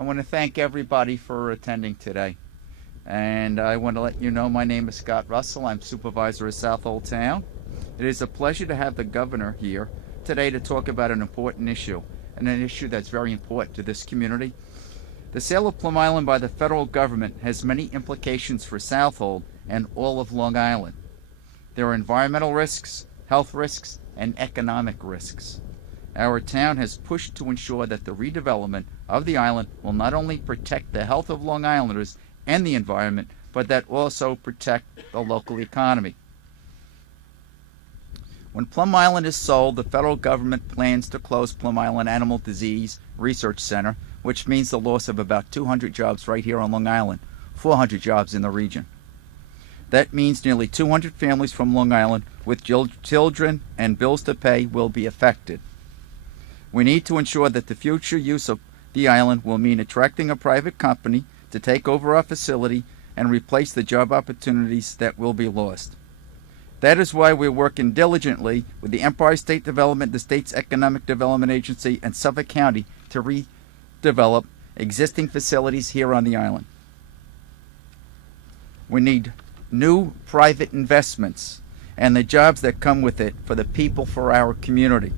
I want to thank everybody for attending today. And I want to let you know my name is Scott Russell. I'm supervisor of Southold Town. It is a pleasure to have the governor here today to talk about an important issue, and an issue that's very important to this community. The sale of Plum Island by the federal government has many implications for Southold and all of Long Island. There are environmental risks, health risks, and economic risks. Our town has pushed to ensure that the redevelopment of the island will not only protect the health of Long Islanders and the environment, but that also protect the local economy. When Plum Island is sold, the federal government plans to close Plum Island Animal Disease Research Center, which means the loss of about 200 jobs right here on Long Island, 400 jobs in the region. That means nearly 200 families from Long Island with children and bills to pay will be affected. We need to ensure that the future use of the island will mean attracting a private company to take over our facility and replace the job opportunities that will be lost. That is why we're working diligently with the Empire State Development, the state's Economic Development Agency, and Suffolk County to redevelop existing facilities here on the island. We need new private investments and the jobs that come with it for the people, for our community.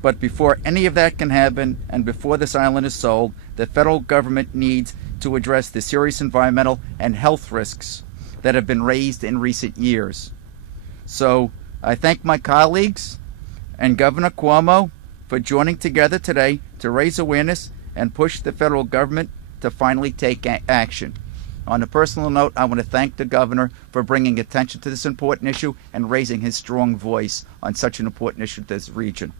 But before any of that can happen, and before this island is sold, the federal government needs to address the serious environmental and health risks that have been raised in recent years. So I thank my colleagues and Governor Cuomo for joining together today to raise awareness and push the federal government to finally take action. On a personal note, I want to thank the governor for bringing attention to this important issue and raising his strong voice on such an important issue to this region.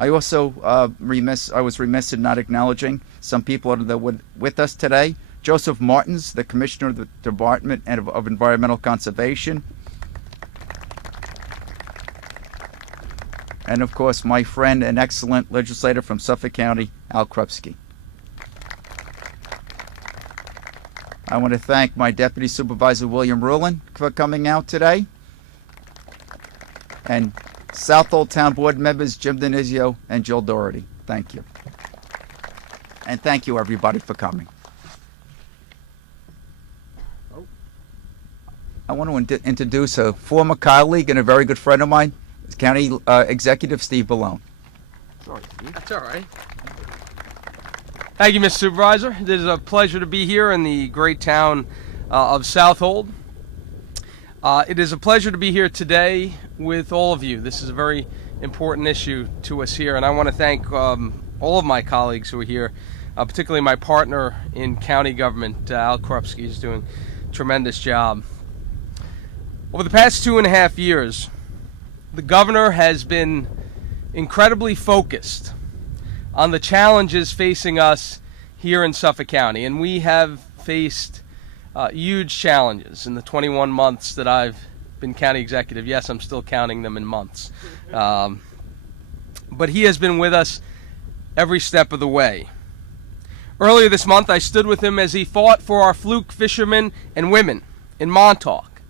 I also was remiss in not acknowledging some people that are with us today. Joseph Martins, the Commissioner of the Department of Environmental Conservation. And of course, my friend and excellent legislator from Suffolk County, Al Krupski. I want to thank my Deputy Supervisor, William Rulin, for coming out today. And Southold Town Board members, Jim Denizio and Jill Doherty. Thank you. And thank you, everybody, for coming. I want to introduce a former colleague and a very good friend of mine, County Executive Steve Ballone. Sorry, Steve. That's all right. Thank you, Mr. Supervisor. It is a pleasure to be here in the great town of Southold. It is a pleasure to be here today with all of you. This is a very important issue to us here, and I want to thank all of my colleagues who are here, particularly my partner in county government, Al Krupski, is doing a tremendous job. Over the past 2.5 years, the governor has been incredibly focused on the challenges facing us here in Suffolk County, and we have faced huge challenges in the 21 months that I've been county executive. Yes, I'm still counting them in months. But he has been with us every step of the way. Earlier this month, I stood with him as he fought for our fluke fishermen and women in Montauk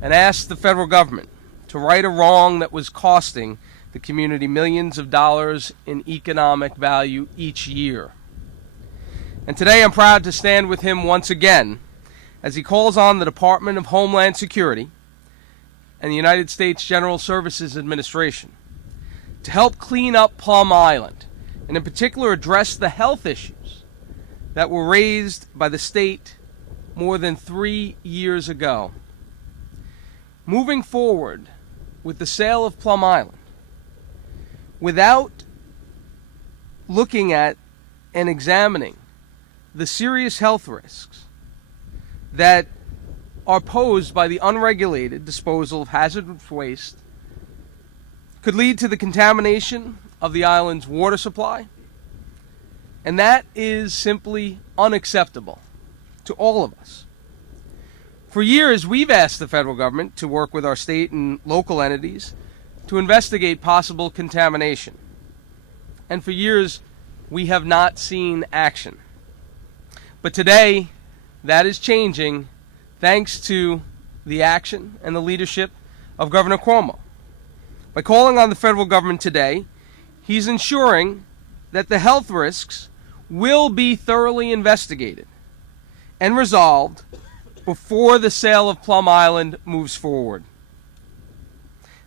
and asked the federal government to right a wrong that was costing the community millions of dollars in economic value each year. And today I'm proud to stand with him once again as he calls on the Department of Homeland Security and the United States General Services Administration to help clean up Plum Island, and in particular address the health issues that were raised by the state more than 3 years ago. Moving forward with the sale of Plum Island, without looking at and examining the serious health risks that are posed by the unregulated disposal of hazardous waste, could lead to the contamination of the island's water supply, and that is simply unacceptable to all of us. For years, we've asked the federal government to work with our state and local entities to investigate possible contamination, and for years, we have not seen action. But today, that is changing thanks to the action and the leadership of Governor Cuomo. By calling on the federal government today, he's ensuring that the health risks will be thoroughly investigated and resolved before the sale of Plum Island moves forward.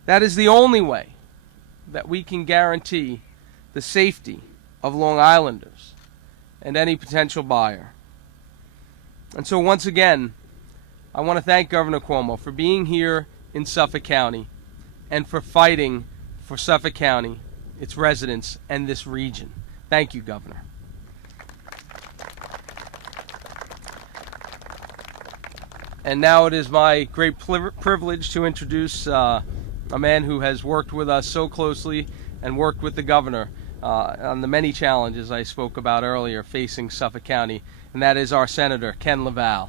That is the only way that we can guarantee the safety of Long Islanders and any potential buyer. And so once again, I want to thank Governor Cuomo for being here in Suffolk County and for fighting for Suffolk County, its residents, and this region. Thank you, Governor. And now it is my great privilege to introduce a man who has worked with us so closely and worked with the governor on the many challenges I spoke about earlier facing Suffolk County, and that is our Senator, Ken LaValle.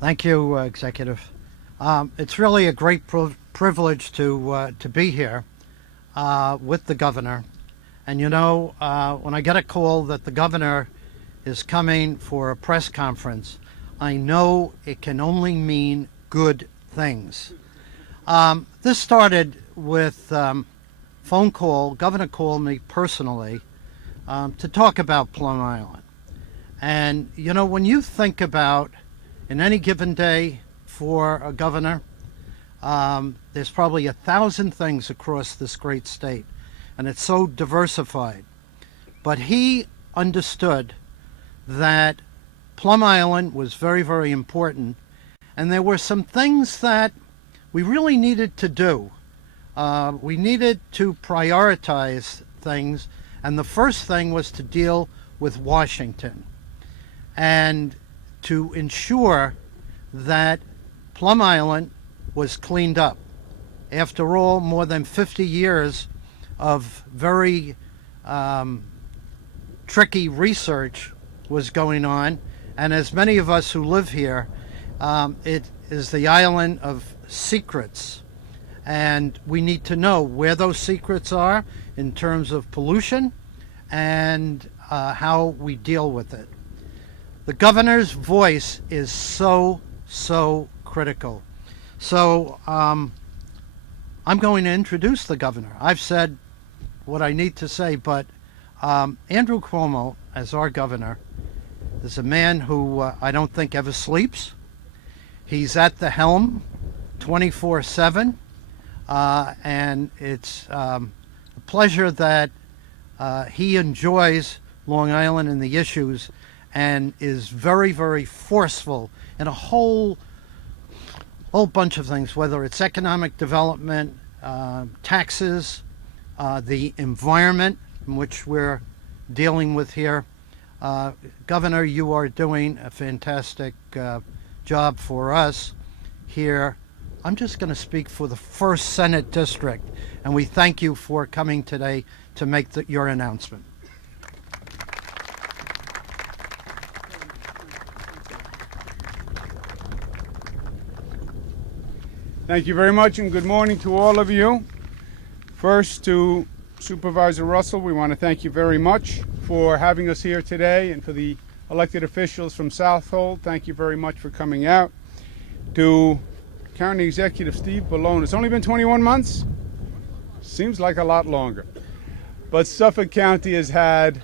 Thank you, Executive. It's really a great privilege to be here with the governor. And you know, when I get a call that the governor is coming for a press conference, I know it can only mean good things. This started with phone call. Governor called me personally to talk about Plum Island. And you know, when you think about in any given day for a governor, there's probably 1,000 things across this great state, and it's so diversified. But he understood that Plum Island was very, very important, and there were some things that we really needed to do. We needed to prioritize things, and the first thing was to deal with Washington and to ensure that Plum Island was cleaned up. After all, more than 50 years of very tricky research was going on, and as many of us who live here, it is the island of secrets, and we need to know where those secrets are in terms of pollution and how we deal with it. The governor's voice is so critical. So I'm going to introduce the governor. I've said what I need to say, but Andrew Cuomo, as our governor, is a man who I don't think ever sleeps. He's at the helm 24/7, and it's a pleasure that he enjoys Long Island and the issues, and is very, very forceful in a whole bunch of things, whether it's economic development, taxes, the environment in which we're dealing with here. Governor, you are doing a fantastic job for us here. I'm just going to speak for the 1st Senate District, and we thank you for coming today to make your announcement. Thank you very much, and good morning to all of you. First, to Supervisor Russell, we want to thank you very much for having us here today, and for the elected officials from Southold, thank you very much for coming out. To County Executive Steve Bellone, it's only been 21 months? Seems like a lot longer. But Suffolk County has had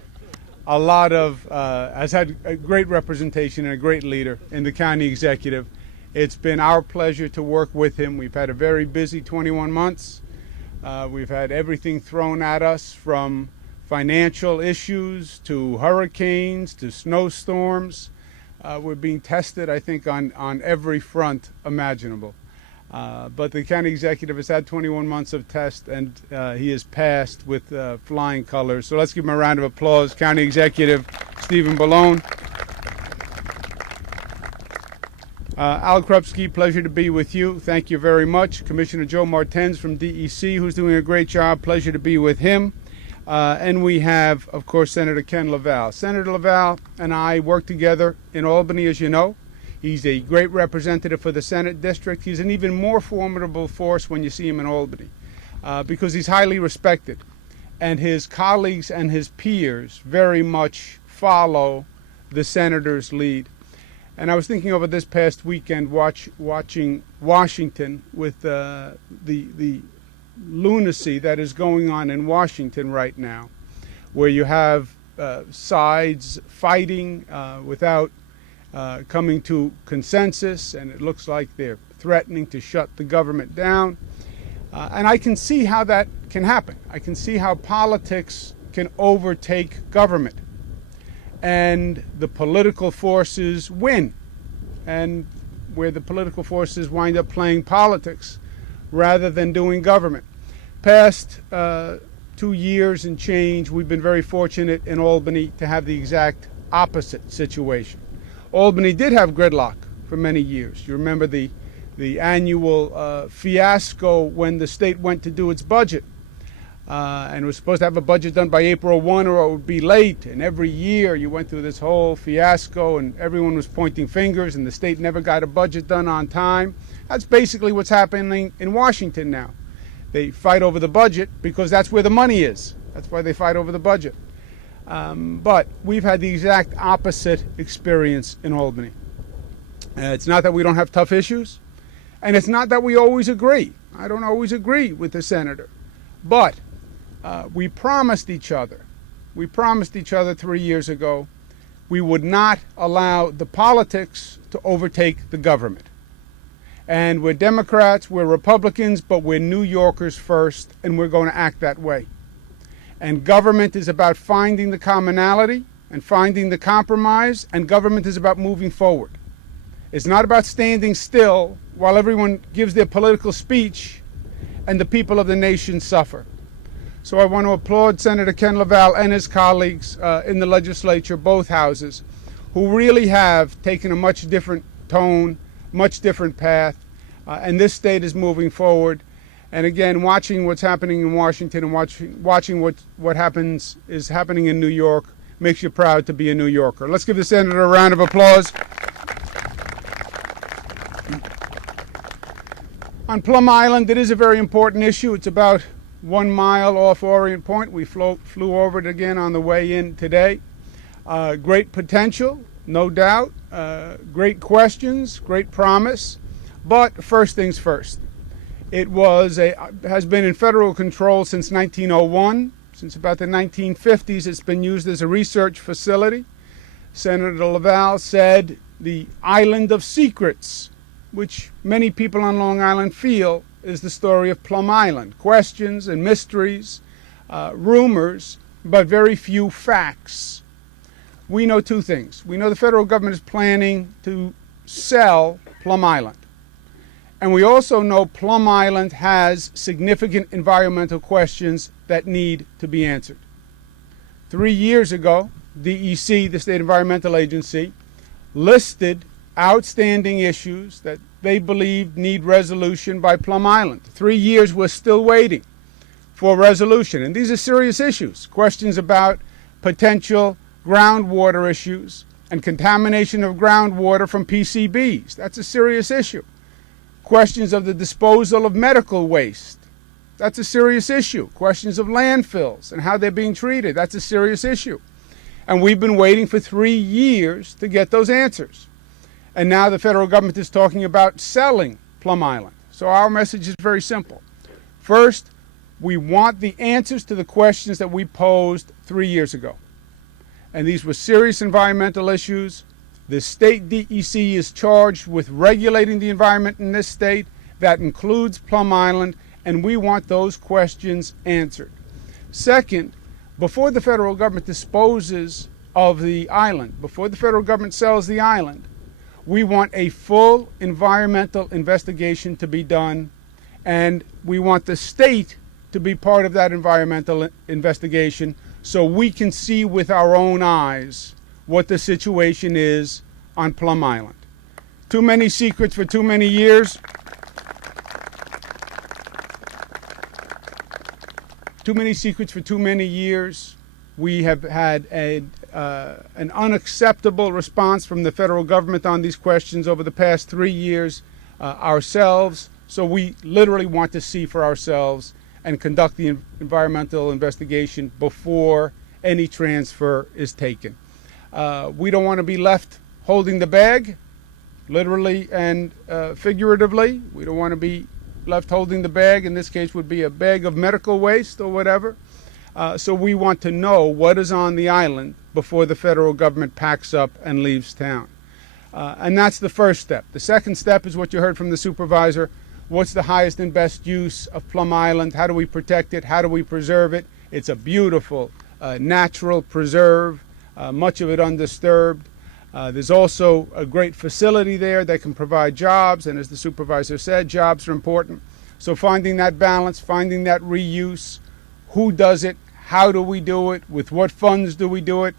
a great representation and a great leader in the county executive. It's been our pleasure to work with him. We've had a very busy 21 months. We've had everything thrown at us, from financial issues to hurricanes to snowstorms. We're being tested, I think, on every front imaginable. But the county executive has had 21 months of test, and he has passed with flying colors. So let's give him a round of applause. County Executive Stephen Bellone. Al Krupski, pleasure to be with you. Thank you very much. Commissioner Joe Martens from DEC, who's doing a great job. Pleasure to be with him. And we have, of course, Senator Ken LaValle. Senator LaValle and I work together in Albany, as you know. He's a great representative for the Senate District. He's an even more formidable force when you see him in Albany, because he's highly respected. And his colleagues and his peers very much follow the senator's lead. And I was thinking over this past weekend, watching Washington with the lunacy that is going on in Washington right now, where you have sides fighting without coming to consensus, and it looks like they're threatening to shut the government down. And I can see how that can happen. I can see how politics can overtake government, and the political forces win, and where the political forces wind up playing politics rather than doing government. Past 2 years and change, we've been very fortunate in Albany to have the exact opposite situation. Albany did have gridlock for many years. You remember the annual fiasco when the state went to do its budget. And was supposed to have a budget done by April 1 or it would be late. And every year you went through this whole fiasco and everyone was pointing fingers and the state never got a budget done on time. That's basically what's happening in Washington now. They fight over the budget because that's where the money is. That's why they fight over the budget. But we've had the exact opposite experience in Albany. It's not that we don't have tough issues, and it's not that we always agree. I don't always agree with the senator. But we promised each other 3 years ago, we would not allow the politics to overtake the government. And we're Democrats, we're Republicans, but we're New Yorkers first, and we're going to act that way. And government is about finding the commonality and finding the compromise, and government is about moving forward. It's not about standing still while everyone gives their political speech and the people of the nation suffer. So I want to applaud Senator Ken LaValle and his colleagues in the legislature, both houses, who really have taken a much different tone, much different path, and this state is moving forward. And again, watching what's happening in Washington and watching what is happening in New York makes you proud to be a New Yorker. Let's give the senator a round of applause. On Plum Island, it is a very important issue. It's about 1 mile off Orient Point. We flew over it again on the way in today. Great potential, no doubt. Great questions, great promise. But first things first. It has been in federal control since 1901. Since about the 1950s, it's been used as a research facility. Senator LaValle said the island of secrets, which many people on Long Island feel is the story of Plum Island. Questions and mysteries, rumors, but very few facts. We know two things. We know the federal government is planning to sell Plum Island. And we also know Plum Island has significant environmental questions that need to be answered. 3 years ago, DEC, the State Environmental Agency, listed outstanding issues that they believe need resolution by Plum Island. 3 years, we're still waiting for resolution. And these are serious issues. Questions about potential groundwater issues and contamination of groundwater from PCBs. That's a serious issue. Questions of the disposal of medical waste. That's a serious issue. Questions of landfills and how they're being treated. That's a serious issue. And we've been waiting for 3 years to get those answers. And now the federal government is talking about selling Plum Island. So our message is very simple. First, we want the answers to the questions that we posed 3 years ago. And these were serious environmental issues. The state DEC is charged with regulating the environment in this state. That includes Plum Island, and we want those questions answered. Second, before the federal government disposes of the island, before the federal government sells the island, we want a full environmental investigation to be done, and we want the state to be part of that environmental investigation so we can see with our own eyes what the situation is on Plum Island. Too many secrets for too many years. Too many secrets for too many years. We have had an unacceptable response from the federal government on these questions over the past 3 years ourselves. So we literally want to see for ourselves and conduct the environmental investigation before any transfer is taken. We don't want to be left holding the bag. literally and figuratively. We don't want to be left holding the bag. In this case would be a bag of medical waste or whatever. So we want to know what is on the island before the federal government packs up and leaves town. And that's the first step. The second step is what you heard from the supervisor. What's the highest and best use of Plum Island? How do we protect it? How do we preserve it? It's a beautiful natural preserve, much of it undisturbed. There's also a great facility there that can provide jobs, and as the supervisor said, jobs are important. So finding that balance, finding that reuse, who does it, how do we do it, with what funds do we do it,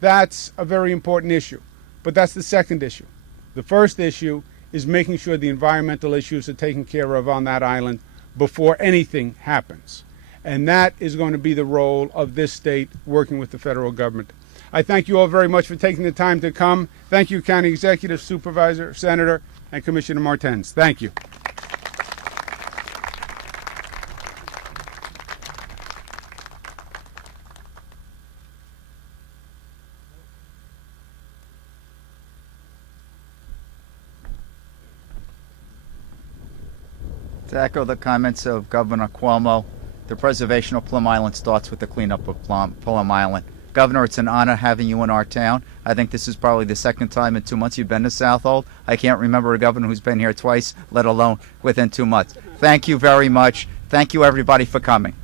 that's a very important issue. But that's the second issue. The first issue is making sure the environmental issues are taken care of on that island before anything happens. And that is going to be the role of this state working with the federal government. I thank you all very much for taking the time to come. Thank you, County Executive, Supervisor, Senator, and Commissioner Martens. Thank you. To echo the comments of Governor Cuomo, the preservation of Plum Island starts with the cleanup of Plum Island. Governor, it's an honor having you in our town. I think this is probably the second time in 2 months you've been to Southold. I can't remember a governor who's been here twice, let alone within 2 months. Thank you very much. Thank you, everybody, for coming.